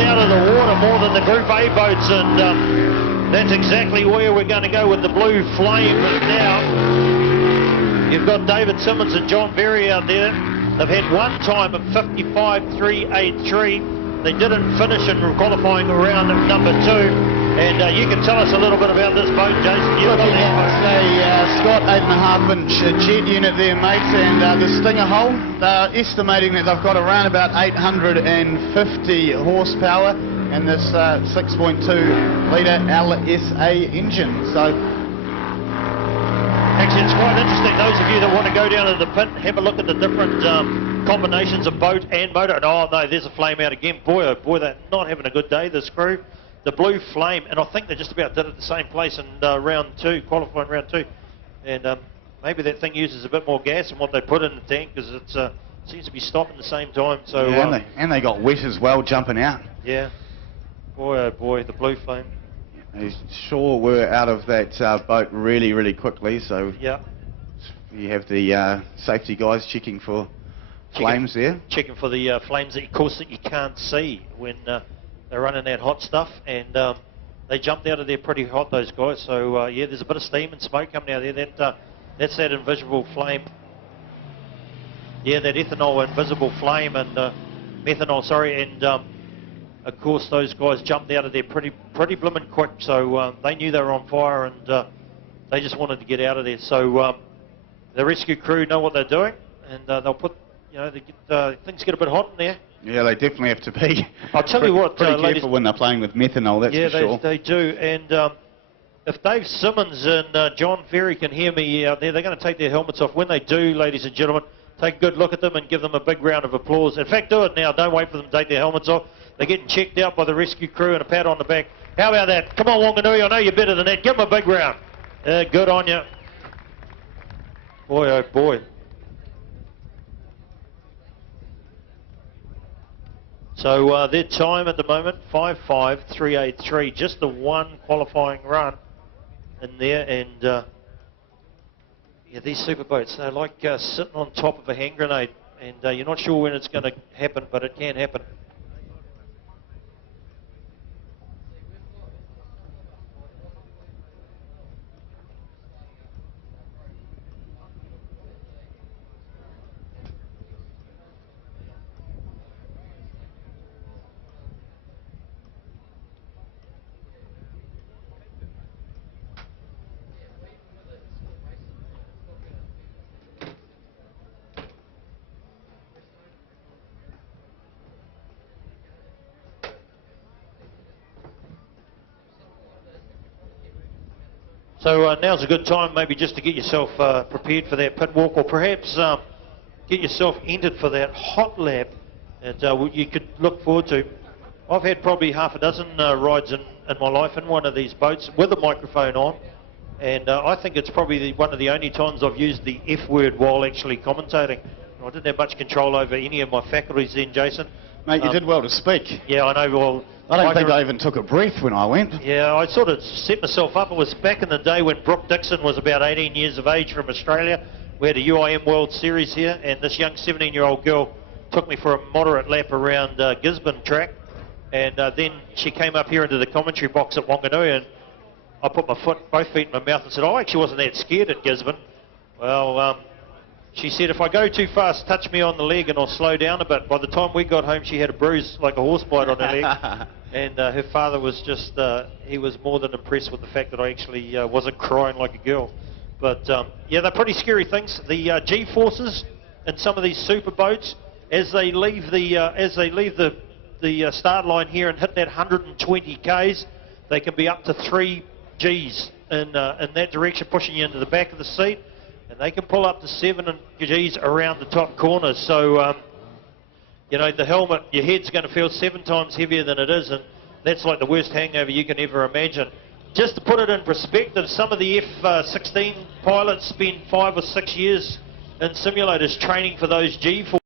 out of the water more than the Group A boats, and that's exactly where we're going to go with the Blue Flame now. You've got David Simmons and John Berry out there. They've had one time of 55.383. They didn't finish in qualifying round number 2. And you can tell us a little bit about this boat, Jason. Looking at a Scott 8.5-inch jet unit there, mates, and the Stinger hull. They're estimating that they've got around about 850 horsepower and this 6.2-litre LSA engine. So, actually, it's quite interesting. Those of you that want to go down to the pit, have a look at the different combinations of boat and motor. And oh no, there's a flame out again. Boy, oh boy, they're not having a good day, this crew. The Blue Flame, and I think they just about did it at the same place in round 2, qualifying round 2. And maybe that thing uses a bit more gas than what they put in the tank, because it seems to be stopping at the same time. So yeah, and they got wet as well, jumping out. Yeah. Boy, oh boy, the Blue Flame. They sure were out of that boat really, really quickly. So yeah, you have the safety guys checking for flames there. Checking for the flames, that, of course, that you can't see when they're running that hot stuff. And they jumped out of there pretty hot, those guys. So yeah, there's a bit of steam and smoke coming out of there. That's that invisible flame. Yeah, that ethanol invisible flame and methanol, sorry, and of course those guys jumped out of there pretty blooming quick, so they knew they were on fire, and they just wanted to get out of there. So the rescue crew know what they're doing, and they'll put, you know, things get a bit hot in there. Yeah, they definitely have to be. I'll tell you what, pretty ladies, careful when they're playing with methanol, that's for sure. Yeah, they do, and if Dave Simmons and John Ferry can hear me out there, they're going to take their helmets off. When they do, ladies and gentlemen, take a good look at them and give them a big round of applause. In fact, do it now. Don't wait for them to take their helmets off. They're getting checked out by the rescue crew, and a pat on the back. How about that? Come on, Wanganui, I know you're better than that. Give them a big round. Good on you. Boy, oh boy. So their time at the moment, 5.5383. Just the one qualifying run in there, and yeah, these super boats, they're like sitting on top of a hand grenade, and you're not sure when it's going to happen, but it can happen. So now's a good time maybe just to get yourself prepared for that pit walk, or perhaps get yourself entered for that hot lap that you could look forward to. I've had probably half a dozen rides in my life in one of these boats with a microphone on, and I think it's probably one of the only times I've used the F word while actually commentating. I didn't have much control over any of my faculties then, Jason. Mate, you did well to speak. Yeah, I know. Well, I don't think I even took a breath when I went. Yeah, I sort of set myself up. It was back in the day when Brooke Dixon was about 18 years of age from Australia. We had a UIM World Series here, and this young 17-year-old girl took me for a moderate lap around Gisborne track, and then she came up here into the commentary box at Wanganui, and I put both feet in my mouth and said, I actually wasn't that scared at Gisborne. Well, she said, if I go too fast, touch me on the leg and I'll slow down a bit. By the time we got home, she had a bruise like a horse bite on her leg. And her father was just, he was more than impressed with the fact that I actually wasn't crying like a girl. But yeah, they're pretty scary things. The G-forces in some of these super boats, as they leave the start line here and hit that 120 k's, they can be up to 3 G's in that direction, pushing you into the back of the seat. And they can pull up to 7 G's around the top corners. So, you know, the helmet, your head's going to feel 7 times heavier than it is, and that's like the worst hangover you can ever imagine. Just to put it in perspective, some of the F-16 pilots spend 5 or 6 years in simulators training for those G-forces.